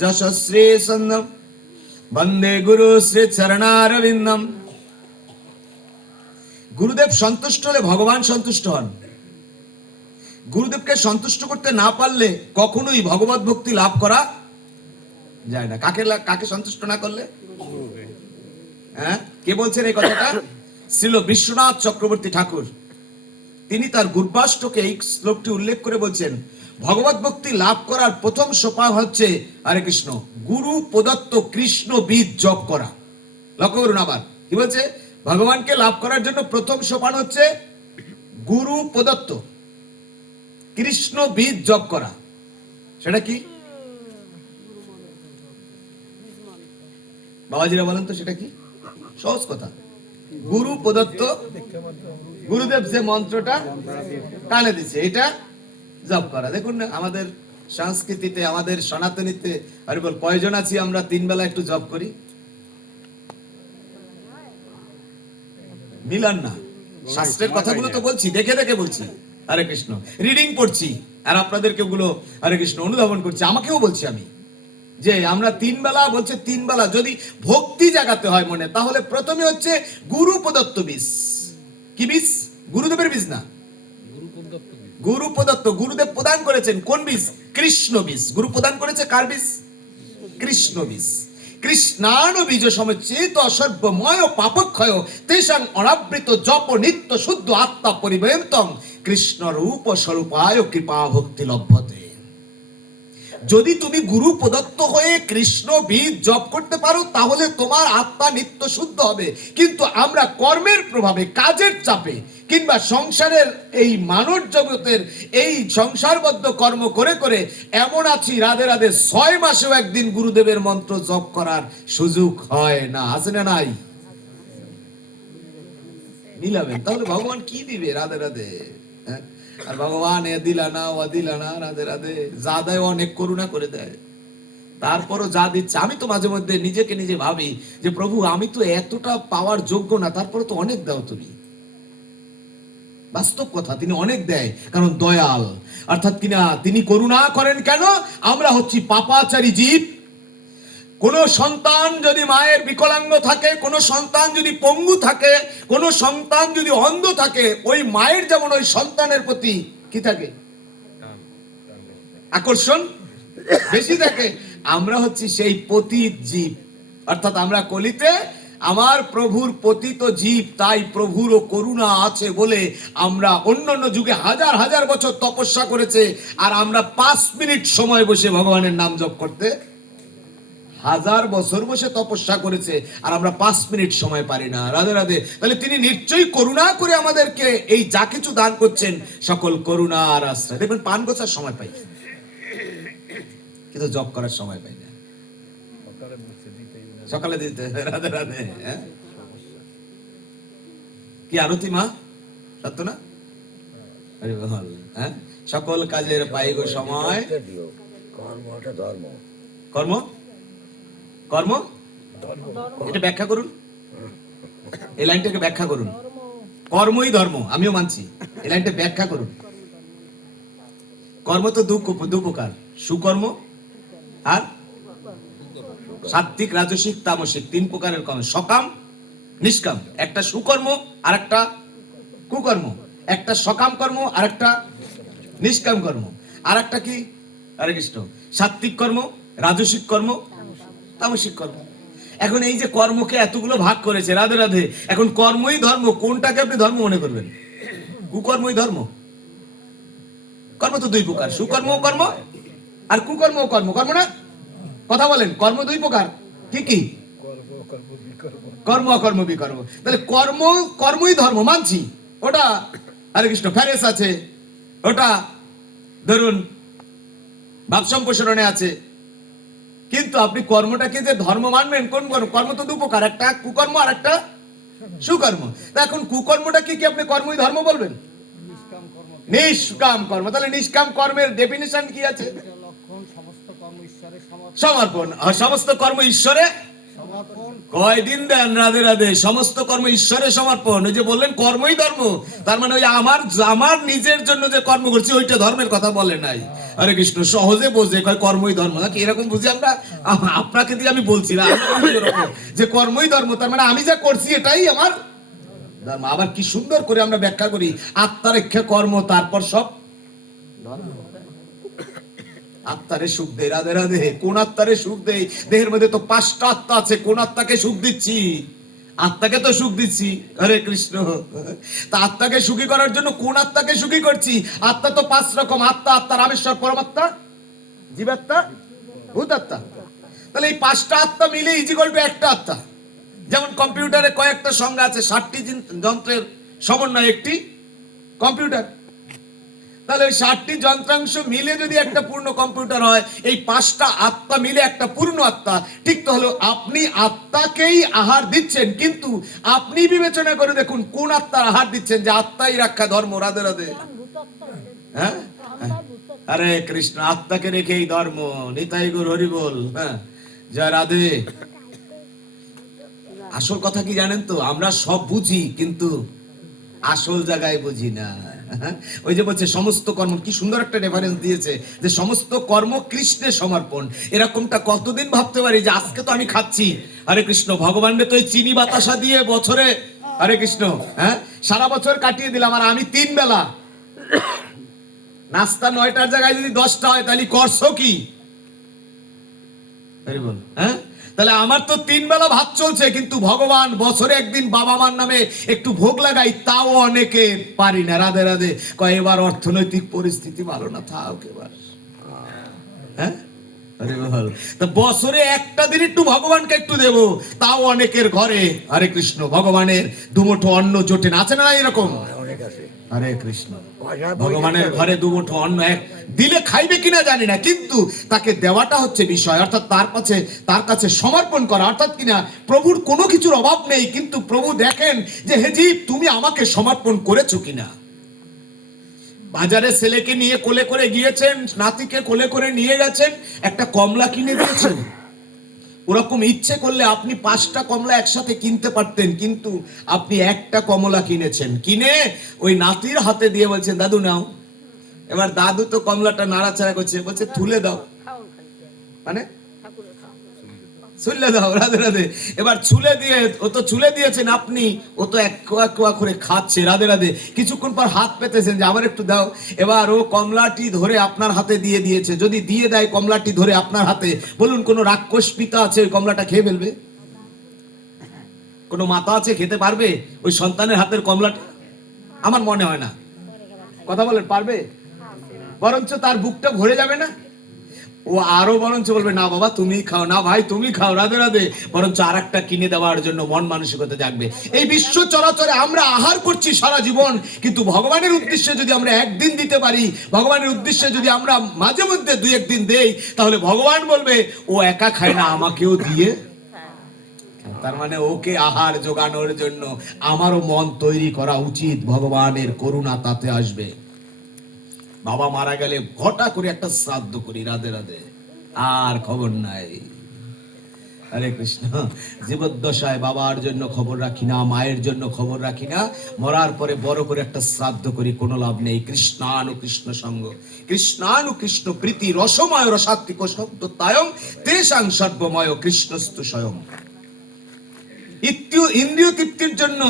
যশশ্রী সন্নম বন্দে গুরু শ্রী চরণারবিন্দম। গুরুদেব সন্তুষ্ট হলে ভগবান সন্তুষ্ট হন। গুরুদেবকে সন্তুষ্ট করতে না পারলে কখনোই ভগবত ভক্তি লাভ করা যায় না। কাকে সন্তুষ্ট না করলে? হ্যাঁ, কে বলছেন এই কথাটা? শ্রীল বিশ্বনাথ চক্রবর্তী ঠাকুর। তিনি তার গুরবাষ্টকে এই শ্লোকটি উল্লেখ করে বলছেন, ভগবত ভক্তি লাভ করার প্রথম সোপান হচ্ছে, হরে কৃষ্ণ, গুরু প্রদত্ত কৃষ্ণ বীজ জপ করা। লক্ষ্য করুন আবার কি বলছে, ভগবানকে লাভ করার জন্য প্রথম সোপান হচ্ছে গুরু প্রদত্ত কৃষ্ণ বীজ জপ করা। সেটা কি বাবাজিরা বলেন তো, সেটা কি? সহজ কথা, গুরু প্রদত্ত, গুরুদেব যে মন্ত্রটা কানে দিচ্ছে এটা জপ করা। দেখুন না আমাদের সংস্কৃতিতে, আমাদের সনাতনীতে আরে বল কয়জন আছি আমরা 3 বেলা একটু জপ করি? মিলান না। শাস্ত্রের কথাগুলো তো বলছি, দেখে দেখে বলছি, হরে কৃষ্ণ, রিডিং পড়ছি, আর আপনাদেরকে ওগুলো হরে কৃষ্ণ অনুধাবন করছি। আমাকেও বলছি আমি যে আমরা 3 বেলা, বলছে 3 বেলা যদি ভক্তি জাগাতে হয় মনে, তাহলে প্রথমে হচ্ছে গুরু প্রদত্ত বীজ। কি বীজ? গুরুদেবের বীজ না, গুরু প্রদত্ত, গুরুদেব প্রদান করেছেন কোন বীজ? কৃষ্ণ বীজ। গুরু প্রদান করেছে কার বীজ? কৃষ্ণ বীজ। কৃষ্ণান বীজ সমচেত সর্বময় পাপক্ষয় তেষাং অনাবৃত জপ নিত্য শুদ্ধ আত্মা পরিবর্তন কৃষ্ণ রূপ স্বরূপায় কৃপা ভক্তি লভ্যতে। যদি তুমি গুরু প্রদত্ত হয়ে কৃষ্ণ বীজ জপ করতে পারো, তাহলে তোমার আত্মা নিত্য শুদ্ধ হবে। কিন্তু আমরা কর্মের প্রভাবে, কাজের চাপে, কিংবা সংসারের এই মানব জগতের এই সংসারবদ্ধ কর্ম করে করে এমন আছি, রাধে রাধে 6 মাসেও একদিন গুরুদেবের মন্ত্র জপ করার সুযোগ হয় না। আছে না নাই? মিলাবেন তাহলে ভগবান কি দিবে? রাধে রাধে। হ্যাঁ, আর ভগবান এ দিলা না, ও দিলা না, রাধে রাধে। যা দেয় অনেক করুণা করে দেয়, তারপরও যা দিচ্ছে। আমি তো মাঝে মধ্যে নিজেকে নিজে ভাবি যে প্রভু, আমি তো এতটা পাওয়ার যোগ্য না, তারপরে তো অনেক দাও তুমি। বাস্তব কথা, তিনি অনেক দেয়, কারণ দয়াল। অর্থাৎ কিনা তিনি করুণা করেন কেন? আমরা হচ্ছি পাপাচারী জীব। কোন সন্তান যদি মায়ের বিকলাঙ্গ থাকে, কোন সন্তান যদি পঙ্গু থাকে, কোন সন্তান যদি অন্ধ থাকে, ওই মায়ের যেমন ওই সন্তানের প্রতি কি থাকে? আকর্ষণ বেশি থাকে। আমরা হচ্ছি সেই পতিত জীব, অর্থাৎ আমরা কলিতে আমার প্রভুর পতিত জীব। তাই প্রভুরও করুণা আছে বলে আমরা অন্যান্য যুগে হাজার হাজার বছর তপস্যা করেছে, আর আমরা 5 মিনিট সময় বসে ভগবানের নাম জপ করতে 1000 বছর বসে তপস্যা করেছে, আর আমরা 5 মিনিট সময় পারি না। রাধে রাধে। তাহলে তিনি নিশ্চয়ই করুণা করে আমাদেরকে এই যা কিছু দান করছেন, সকল করুণার আশ্রয়। দেখবেন পান গোছার সময় পাই, কিন্তু জপ করার সময় পাই না। সকালে দিতে রাধে রাধে। হ্যাঁ, কি আরতি মা, সত্য না? হ্যাঁ, সকল কাজের পাই গো সময়। কর্মটা ধর্ম। কর্ম, কর্ম এটা ব্যাখ্যা করুন, এই লাইনটাকে ব্যাখ্যা করুন। কর্মই ধর্ম, আমিও মানছি, এই লাইনটা ব্যাখ্যা করুন। কর্ম তো দু প্রকার, সুকর্ম আর সাত্বিক, রাজসিক, তামসিক, 3 প্রকারের কর্ম। সকাম, নিষ্কাম। একটা সুকর্ম আর একটা কুকর্ম। একটা সকাম কর্ম আর একটা নিষ্কাম কর্ম। আর একটা কি? হরে কৃষ্ণ, সাত্বিক কর্ম, রাজসিক কর্ম, তামসিক কর্ম। এখন এই যে কর্মকে এতগুলো ভাগ করেছে, রাধে রাধে, এখন কর্মই ধর্ম, কোনটাকে আপনি ধর্ম মনে করবেন? কুকর্মই ধর্ম। কর্ম তো 2 প্রকার, সুকর্ম কর্ম আর কুকর্ম কর্ম। কর্ম না? কথা বলেন, কর্ম 2 প্রকার, কি কি? কর্ম, অকর্ম, বিকর্ম। তাহলে কর্ম, কর্মই ধর্ম মানছি, ওটা হরে কৃষ্ণ ফেরেস আছে, ওটা ধরুন ভাব সম্প্রসারণে আছে। কিন্তু আপনি কর্মটাকে যে ধর্ম মানবেন, কোন কর্ম? কর্ম তো 2 প্রকার, একটা কুকর্ম আর একটা সুকর্ম। এখন কুকর্মটাকে কি আপনি কর্মই ধর্ম বলবেন? নিষ্কাম কর্ম। তাহলে নিষ্কাম কর্মের ডেফিনিশন কি আছে? সমর্পণ। সমস্ত কর্ম ঈশ্বরে কয়দিন দেন? রাধে রাধে। সমস্ত কর্ম ঈশ্বরে সমর্পণ। ওই যে বললেন কর্মই ধর্ম, তার মানে ওই আমার নিজের জন্য যে কর্ম করছি ওইটা ধর্মের কথা বলে নাই। হরে কৃষ্ণ সহজে বোঝে, কয় কর্মই ধর্ম, নাকি এরকম বুঝি আমরা? আপনাকে দিয়ে আমি বলছি না যে কর্মই ধর্ম, তার মানে আমি যা করছি এটাই আমার ধর্ম। আবার কি সুন্দর করে আমরা ব্যাখ্যা করি, আত্মার ইচ্ছা কর্ম, তারপর সব ধর্ম। আত্মারে সুখ দেয়, রাধে রাধে। কোন আত্মারে সুখ দেয়? দেহের মধ্যে তো 5টা আত্মা আছে, কোন আত্মাকে সুখ দিচ্ছি? আত্মাকে তো সুখ দিচ্ছি। হরে কৃষ্ণ। তা আত্মাকে সুখী করার জন্য কোন আত্মাকে সুখী করছি? আত্মা তো 5 রকম আত্মা, আত্মা রামেশ্বর পরমাত্মা, জীবাত্মা, ভূতাত্মা। তাহলে এই 5টা আত্মা মিলে ইজিকল টু একটা আত্মা। যেমন কম্পিউটারে কয়েকটা সংজ্ঞা আছে, 60টি যন্ত্রের সমন্বয় একটি কম্পিউটার। তাহলে ওই 60টি যন্ত্রাংশ মিলে যদি একটা পূর্ণ কম্পিউটার হয়, এই 5টা আত্মা মিলে একটা পূর্ণ আত্মা। ঠিক তো হলো, আপনি আত্মাকেই আহার দিচ্ছেন, কিন্তু আপনি বিবেচনা করে দেখুন কোন আত্মার আহার দিচ্ছেন, যে আত্মাই রক্ষা ধর্ম। রাধে রাধে। হ্যাঁ, হরে কৃষ্ণ। আত্মাকে রেখেই ধর্ম। নিতাই গৌর হরি বল। হ্যাঁ, জয় রাধে। আসল কথা কি জানেন তো, আমরা সব বুঝি কিন্তু আসল জায়গায় বুঝি না। ওই যে বলছে সমস্ত কর্ম, কি সুন্দর একটা রেফারেন্স দিয়েছে, যে সমস্ত কর্ম কৃষ্ণের সমর্পণ। এরকমটা কতদিন ভাবতে পারি যে আজকে তো আমি খাচ্ছি, হরে কৃষ্ণ, ভগবানের তো চিনি বাতাসা দিয়ে বছরে, হরে কৃষ্ণ, হ্যাঁ, সারা বছর কাটিয়ে দিলাম, আর আমি 3 বেলা নাস্তা 9টার জায়গায় যদি 10টা হয়, তাহলে করছো কি? হ্যাঁ, তাহলে আমার তো 3 বেলা ভাত চলছে, কিন্তু ভগবান বছরে একদিন বাবা মার নামে একটু ভোগ লাগাই, তাও অনেকে পারি না। রাধে রাধে। কয় এবার অর্থনৈতিক পরিস্থিতি ভালো না, থাক এবার। হ্যাঁ, আরে বল। তো বছরে একটা দিন একটু ভগবানকে একটু দেব, তাও অনেকের ঘরে, হরে কৃষ্ণ, ভগবানের দুমুঠো অন্ন জোটে না। আছে না এরকম? অনেক আছে। হরে কৃষ্ণ। ভগবানের ঘরে দুমুঠো অন্ন এক দিলে খাইবে কিনা জানি না, কিন্তু তাকে দেওয়াটা হচ্ছে বিষয়। অর্থাৎ তার কাছে সমর্পণ করা। অর্থাৎ কিনা প্রভুর কোনো কিছুর অভাব নেই, কিন্তু প্রভু দেখেন যে হে জীব, তুমি আমাকে সমর্পণ করেছো কিনা। বাজারে ছেলেকে নিয়ে কোলে করে গিয়েছেন, নাতিকে কোলে করে নিয়ে গেছেন, একটা কমলা কিনে দিয়েছেন। ওরকম ইচ্ছে করলে আপনি 5টা কমলা একসাথে কিনতে পারতেন, কিন্তু আপনি একটা কমলা কিনেছেন। কিনে ওই নাতির হাতে দিয়ে বলছেন, দাদু নাও। এবার দাদু তো কমলাটা নাড়াচাড়া করছে, বলছে তুলে দাও, মানে ছুলে দাও। রাধে রাধে। এবার ছুলে দিয়ে, ও তো ছুলে দিয়েছেন আপনি, ও তো এক কোয়া করে খাচ্ছে। রাধে রাধে। কিছুক্ষণ পর হাত পেতেছেন যে আমার একটু দাও। এবার ও কমলাটি ধরে আপনার হাতে দিয়ে দিয়েছে। যদি দিয়ে দেয় কমলাটি ধরে আপনার হাতে, বলুন কোন রাক্ষস পিতা আছে ওই কমলাটা খেয়ে ফেলবে? কোন মাতা আছে খেতে পারবে ওই সন্তানের হাতের কমলাটা? আমার মনে হয় না। কথা বলেন, পারবে? বরঞ্চ তার বুকটা ভরে যাবে না? ও আরো বরঞ্চ বলবে, না বাবা তুমি খাও, না ভাই তুমি খাও। রাধে রাধে। বরঞ্চ আর একটা কিনে দেওয়ার জন্য মন মানসিকতা জাগবে। এই বিশ্ব চরাচরে আমরা আহার করছি সারা জীবন, কিন্তু ভগবানের উদ্দেশ্যে যদি আমরা একদিন দিতে পারি, ভগবানের উদ্দেশ্যে যদি আমরা মাঝে মধ্যে 2-1 দিন দেই, তাহলে ভগবান বলবে ও একা খায় না, আমাকেও দিয়ে। তার মানে ওকে আহার জোগানোর জন্য আমারও মন তৈরি করা উচিত। ভগবানের করুণা তাতে আসবে। বাবা মারা গেলে ঘটা করে একটা শ্রাদ্ধ করি। রাধে রাধে। আর খবর নাই। হরে কৃষ্ণ। জীবদ্দশায় বাবার জন্য খবর রাখি না, মায়ের জন্য খবর রাখি না, মরার পরে বড় করে একটা শ্রাদ্ধ করি, কোনো লাভ নেই। কৃষ্ণানু কৃষ্ণ সঙ্গ, কৃষ্ণানু কৃষ্ণ প্রীতি, রসময় রসাত্মিক শব্দতায়ং তেষাং সর্বময় কৃষ্ণস্তু স্বয়ং। ইন্দ্রিয় তৃপ্তির জন্য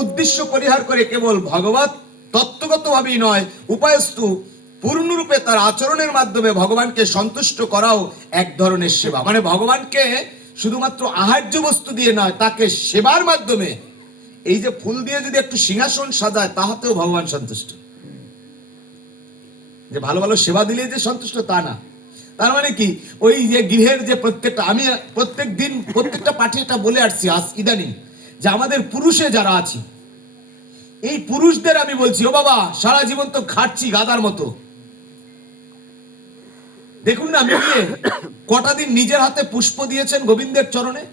উদ্দেশ্য পরিহার করে কেবল ভগবত তত্ত্বগত ভাবেই নয়, উপায়স্তু পূর্ণরূপে তার আচরণের মাধ্যমে ভগবানকে সন্তুষ্ট করাও এক ধরনের সেবা। মানে ভগবানকে শুধুমাত্র আহার্য বস্তু দিয়ে নয়, তাকে সেবার মাধ্যমে, এই যে ফুল দিয়ে যদি একটু সিংহাসন সাজায়, তাহাতেও ভগবান সন্তুষ্ট। যে ভালো ভালো সেবা দিলে যে সন্তুষ্ট তা না। তার মানে কি, ওই যে গৃহের যে প্রত্যেকটা, আমি প্রত্যেক দিন প্রত্যেকটা পাঠে এটা বলে আসছি আজ ইদানিং, যে আমাদের পুরুষে যারা আছি, এই পুরুষদের আমি বলছি, ও বাবা সারা জীবন তো খাটছি গাদার মতো। দেখুন না মিলিয়ে কটা দিন নিজের হাতে পুষ্প দিয়েছেন গোবিন্দের চরণে?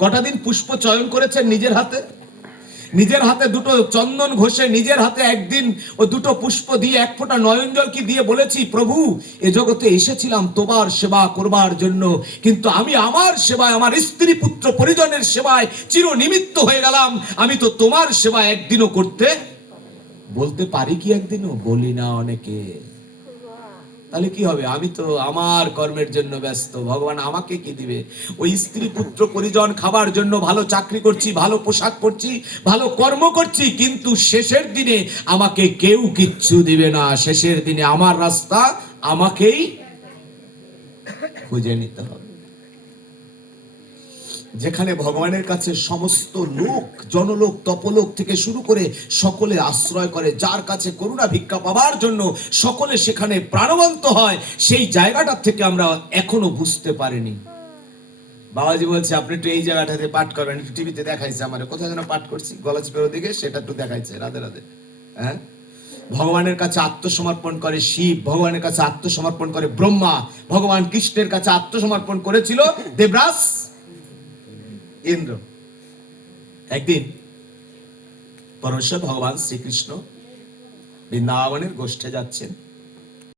কটা দিন পুষ্প চয়ন করেছেন নিজের হাতে? নিজের হাতে দুটো চন্দন ঘষে, নিজের হাতে একদিন ও দুটো পুষ্প দিয়ে, এক ফোঁটা নয়ন জল কি দিয়ে বলেছি, প্রভু এ জগতে এসেছিলাম তোমার সেবা করবার জন্য, কিন্তু আমি আমার সেবায়, আমার স্ত্রী পুত্র পরিজনের সেবায় চির নিমিত্ত হয়ে গেলাম, আমি তো তোমার সেবা একদিনও করতে বলতে পারি কি? একদিনও বলি না অনেকে। তাহলে কি হবে? আমি তো আমার কর্মের জন্য ব্যস্ত, ভগবান আমাকে কি দিবে? ওই স্ত্রী পুত্র পরিজন খাবার জন্য ভালো চাকরি করছি, ভালো পোশাক পরছি, ভালো কর্ম করছি, কিন্তু শেষের দিনে আমাকে কেউ কিচ্ছু দিবে না। শেষের দিনে আমার রাস্তা আমাকেই খুঁজে নিতে হবে। যেখানে ভগবানের কাছে সমস্ত লোক, জনলোক তপলোক থেকে শুরু করে সকলে আশ্রয় করে, যার কাছে করুণা ভিক্ষা পাওয়ার জন্য সকলে সেখানে প্রাণবন্ত হয়, সেই জায়গাটার থেকে আমরা এখনো বুঝতে পারিনি। বাবাজি বলছে আপনি একটু এই জায়গাটাতে পাঠ করবেন, একটু টিভিতে দেখাইছে, আমার কোথায় যেন পাঠ করছি গলাচিপের দিকে, সেটা একটু দেখাইছে। রাধে রাধে। হ্যাঁ, ভগবানের কাছে আত্মসমর্পণ করে শিব, ভগবানের কাছে আত্মসমর্পণ করে ব্রহ্মা, ভগবান কৃষ্ণের কাছে আত্মসমর্পণ করেছিল দেবরাজ ইন্দ্র। একদিন পরমেশ্বর ভগবান শ্রীকৃষ্ণ বৃন্দাবনের গোষ্ঠে যাচ্ছেন।